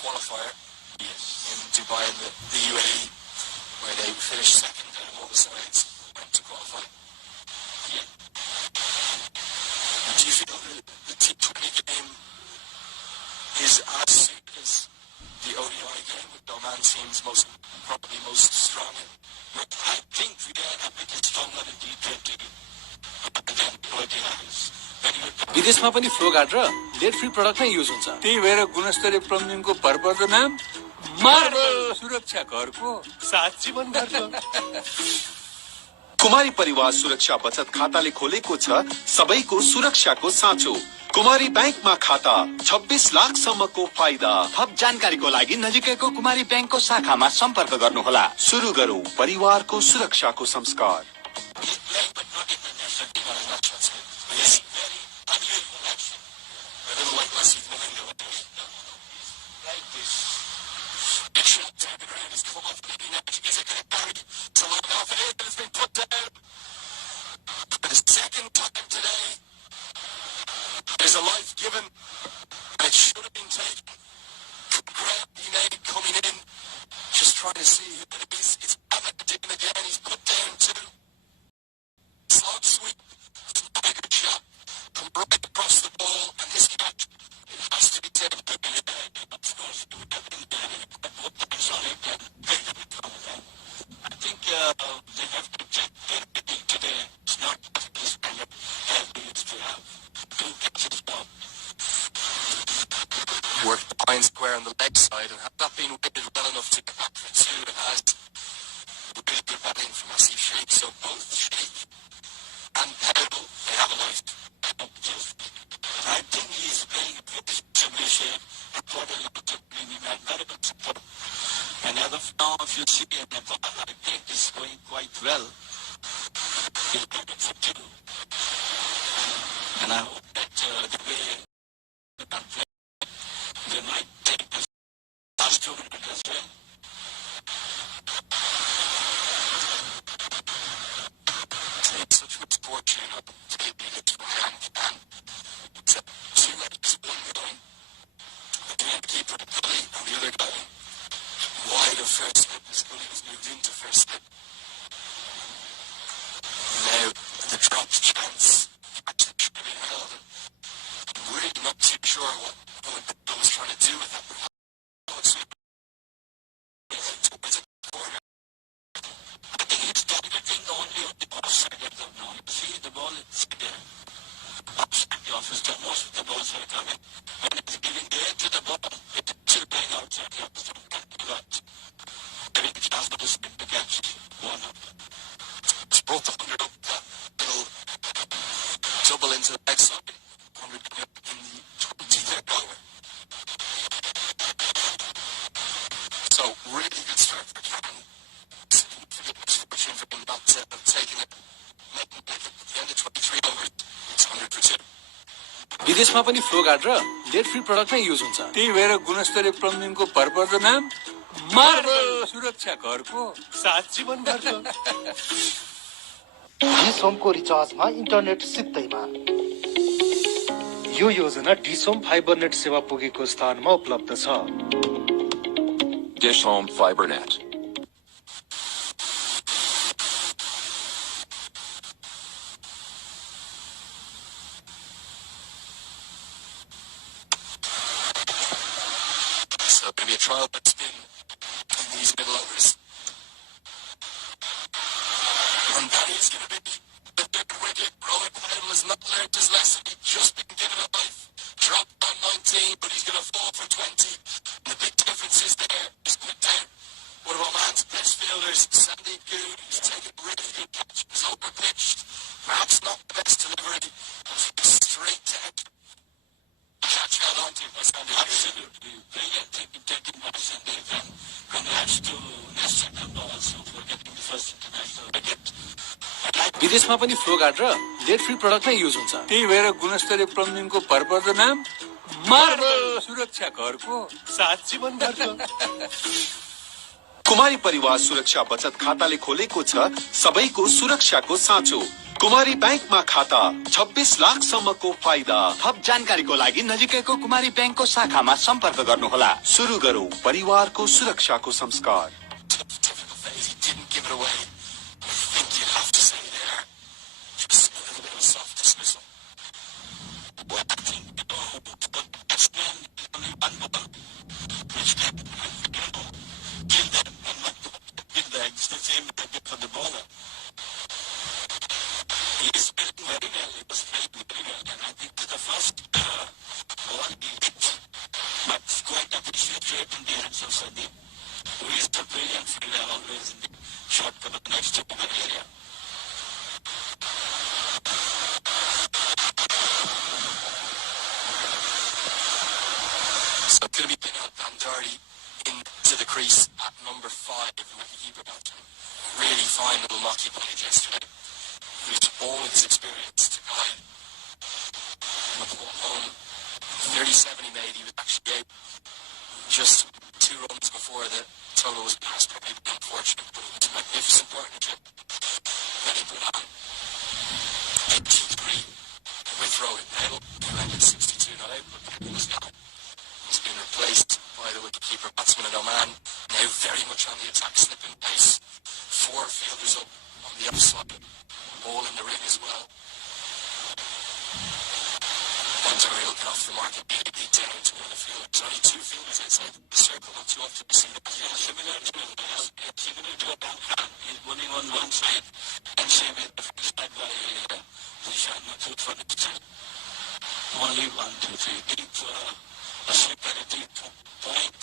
qualifier in Dubai and the UAE, where they finished second out of all the sides went to qualify. Yeah. Do you feel the T20 game is as suited as the ODI game with Oman teams probably most strong in? I think we are a bit stronger in T20 than ODIs. विदेशमा पनि flow guard र lead free product नै use हुन्छ। त्यही भएर गुणस्तरीय प्लम्बिङको भरपर्दो नाम marble सुरक्षा घरको सात जीवन घरको। कुमारी परिवार सुरक्षा बचत खाताले खोलेको छ सबैको सुरक्षाको साँचो। कुमारी बैंकमा खाता 26 लाखसम्मको फाइदा। थप जानकारीको लागि नजिकैको कुमारी बैंकको शाखामा सम्पर्क गर्नुहोला। सुरु गरौँ परिवारको सुरक्षाको संस्कार। There's a life given, and it should have been taken. Grab he made coming in, just trying to see who it is. It's Aberdeen again, he's put down too. Slot sweep, it's not a good shot. Come right across the ball, and this catch, it has to be taken. Of course, you would have been there. I think they have to check everything today. It's not this kind of help we used to have. Two catches down. Worked behind square on the leg side, and had that been weighted well enough to get back for two, it has really good batting from Asif Sheikh. So both Sheikh and Pebble, they have a life. I think he's playing very submission and quarterly to bring him at very good support. And as of now, if you see in the ball, I think is going quite well. He's good for two. And I hope that the way they can play, they might take the last 2 minutes as well. It's such misfortune to keep it to hand, and it's a 2 minutes, 1 going. The keeper, Gully, and the other guy wide of first slip as Gully was moved into first slip. Now the dropped chance. Actually should have been held. I'm really not too sure what Bill was trying to do with that. Towards a corner. I think he's targeting only on the offside of the now. You see the ball is there. Offside the officer, most of the balls are coming. When it's giving the edge to the ball, it's still playing outside the officer. Right. Giving the chance to spin the catch. 1 up. It's brought the 100 up that little double into the leg side. 100 in the 23rd over. So really good start for Cameron. Significant misfortune for him not to have taken it. Making it at the end of 23 overs. It's 100 for 2. विदेशमा पनि flow guard र lead free product नै use हुन्छ। त्यही भएर गुणस्तरीय प्लम्बिङको भरपर्दो नाम marble सुरक्षा घरको सात जीवन घरको। डिसोमको रिचार्जमा इन्टरनेट सित्तैमा यो योजना डिसोम फाइबरनेट सेवा पुगेको स्थानमा उपलब्ध छ। Dish Home FiberNet. So maybe a trial but spin in these middle overs. And that is going to be the big wicket. Rowan Patel has not learned his lesson. He's just been given a life. Dropped on 19, but he's going to fall for 20. And the big difference is there. He's put down one of Oman's best fielders, Sandeep Goon. He's taken a really good catch. He's overpitched. Perhaps not the best delivery. Straight down. Catch held on to by Sandeep Goon. Absolutely. Brilliant taking by Sandeep. And congrats to Nestor Dumba also for getting the first international wicket. विदेशमा पनि flow guard र lead free product नै use हुन्छ। त्यही भएर गुणस्तरीय प्लम्बिङको भरपर्दो नाम marble सुरक्षा घरको साथ जीवन भर। कुमारी परिवार सुरक्षा बचत खाताले खोलेको छ सबैको सुरक्षाको साँचो। कुमारी बैंकमा खाता 26 लाखसम्मको फाइदा। थप जानकारीको लागि नजिकैको कुमारी बैंकको शाखामा सम्पर्क गर्नुहोला। सुरु गरौँ परिवारको सुरक्षाको संस्कार। Typical phase, he didn't give it away. I think you have to say there. Just a little bit of a soft dismissal. Well, I think the batsman only one ball, which can kill them and not kill them. It's the same they did for the bowler. He is playing very well. He was playing very well, and I think the first ball he hit, but it's quite appreciated in the hands of Sandeep, who is the brilliant fielder always in the short cover next to the area. So it's going to be Binod Bandardi into the crease at number 5. The wicketkeeper got him. Really fine little mocky play yesterday. Used all of his experience to guide the ball home. 37 he made. He was actually out just 2 runs before the total was passed. Probably unfortunate, but it was a magnificent partnership that he put on. 83 with Rowan Patel, who ended 62 not out, but he was gone. He's been replaced by the wicketkeeper batsman in Oman, now very much on the attack, slipping pace. 4 fielders up on the outside, ball in the ring as well. Bandardi will get off the mark immediately down to one of the fielders. There's only 2 fielders outside the circle, not too often to see that. Yeah, similar to a Duncan. He's running on one side, and same with the side by Nishan Mathur for the time. Only 1, 2, 3 deep, a super deep point,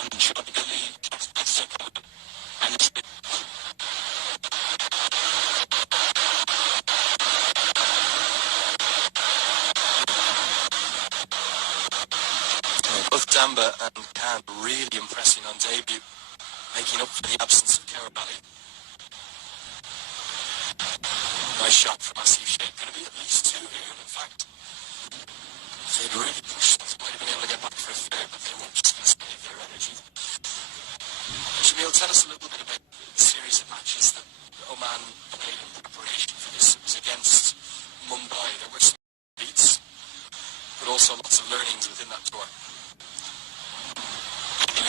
and short gully, that's the cover, and it's been. Both Damba and Khan really impressing on debut, making up for the absence of Karabali. Nice shot from Asif Sheikh. Going to be at least 2 here, in fact. If they'd really pushed, they might have been able to get back for a third, but they weren't just going to save their energy. Jamil, tell us a little bit about the series of matches that Oman played in preparation for this. It was against Mumbai. There were some beats, but also lots of learnings within that tour.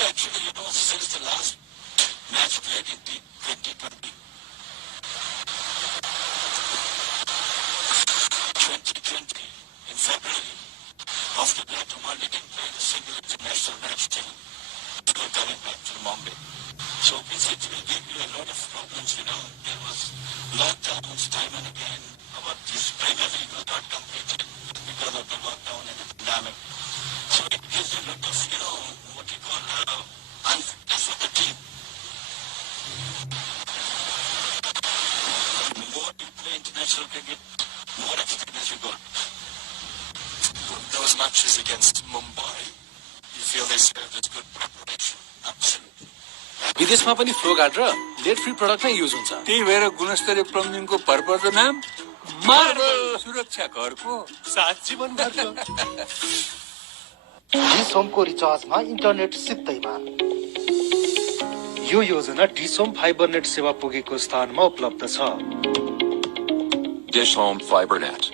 Actually, since the last match played in the 2020, in February, after that, Oman didn't play a single international match till coming back to Mumbai. So basically, gave you a lot of problems, There was lockdowns time and again. About this Premier League was not completed because of the lockdown and the pandemic. So it gives a lot of, what you call unfitness for the team. The more you play international cricket, more experience you got. Those matches against Mumbai, you feel they served as good preparation? Absolutely. विदेशमा पनि flow guard र lead free product नै use हुन्छ। त्यही भएर गुणस्तरीय प्लम्बिङको भरपर्दो नाम marble सुरक्षा घरको साथ जीवन भर। डिसोमको रिचार्जमा इन्टरनेट सित्तैमा। यो योजना डिसोम फाइबरनेट सेवा पुगेको स्थानमा उपलब्ध छ। Dish Home FiberNet.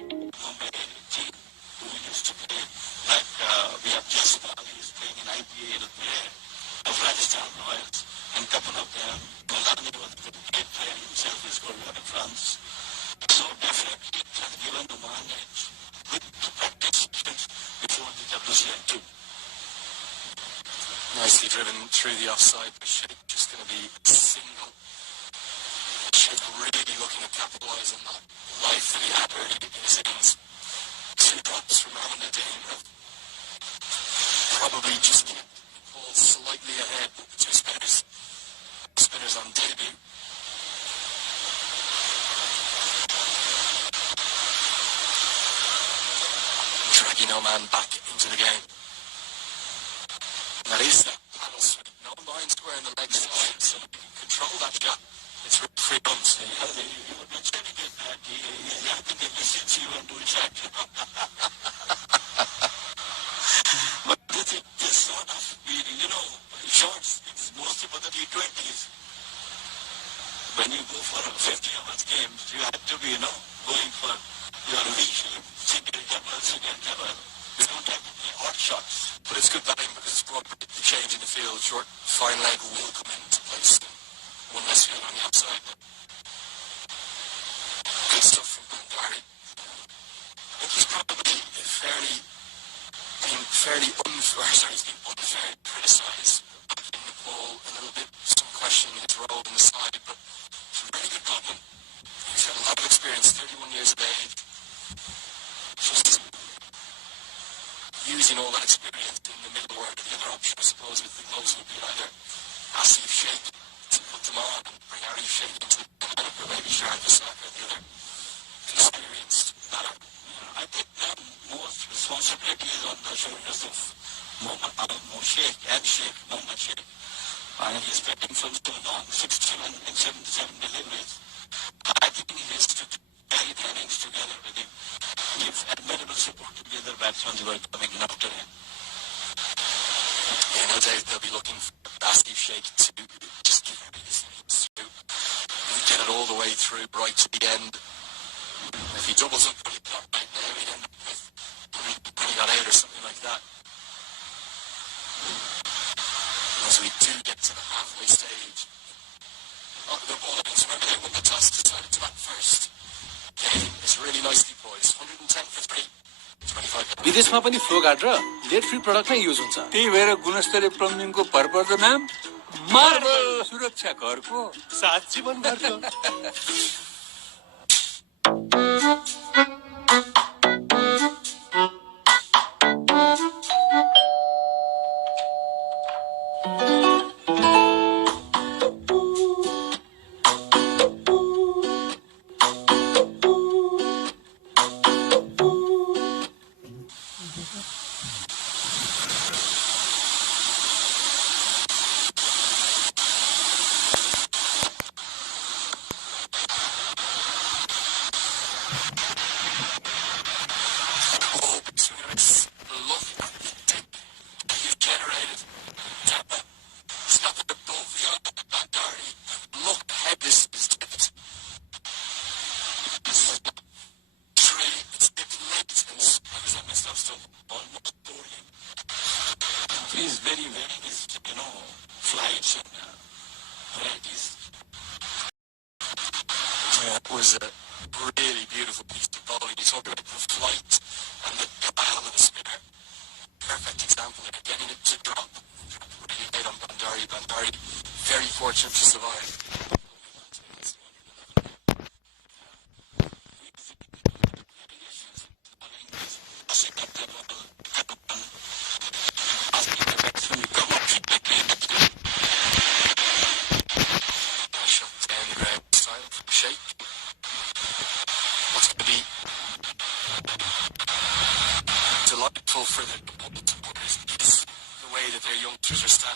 Polanyi was a great player himself. He scored a lot in France. So definitely it has given Oman with practice before the WCI too. Nicely driven through the offside by Sheikh. Just going to be a single. Sheikh really looking to capitalise on that life that he had early in his innings. 2 drops from Mohamed Nadine. Probably just kept the ball slightly ahead with the 2 spinners. Spinners on debut. Dragging Oman back into the game. And that is that paddle sweep. No line square in the leg side, so you can control that shot. It's free runs. You were mentioning it that he had to give me since you and do check. But this sort of feeling, shorts, it's mostly for the T20s. When you go for a 50 hours game, you have to be, going for your leash, single double. You don't have to play hot shots. But it's good batting because it's brought the change in the field. Short, fine leg will come into place. One less field on the outside. Good stuff from Bandari. I think he's probably he's been unfairly criticised in Nepal a little bit. Some question his role in the side, but it's a very good problem. He's got a lot of experience, 31 years of age. Just using all that experience in the middle order. The other option, I suppose, with the gloves would be either Asif Sheikh to put them on and bring Arif Sheikh into the lineup, or maybe Shahid Vasaka, the other experienced batter. I think most responsibility is on the shoulders of Mohammad Sheikh and Mohammad Sheikh. And he's batting from so long, 61 and 77 deliveries. I think he has to carry the innings together with him. Give admirable support to the other batsmen who are coming in after him. Yeah, no doubt they'll be looking for Asif Sheikh to just get this innings through. Get it all the way through, right to the end. If he doubles up what he got right now, he'd end up with when he got out or something like that. And as we do get to the halfway stage, the ball ends. Remember, they won the toss, decided to bat first. Game is really nicely poised. 110 for 3. 25. विदेशमा पनि flow guard र lead free product नै use हुन्छ। त्यही भएर गुणस्तरीय प्लम्बिङको भरपर्दो नाम marble सुरक्षा घरको साथ जीवन घरको। He's very, very missed, flights and varieties. Yeah, it was a really beautiful piece of bowling. You talk about the flight and the guile of the spinner. Perfect example of getting it to drop. Really late on Bandari. Bandari very fortunate to survive. Delightful for the supporters is the way that their youngsters are standing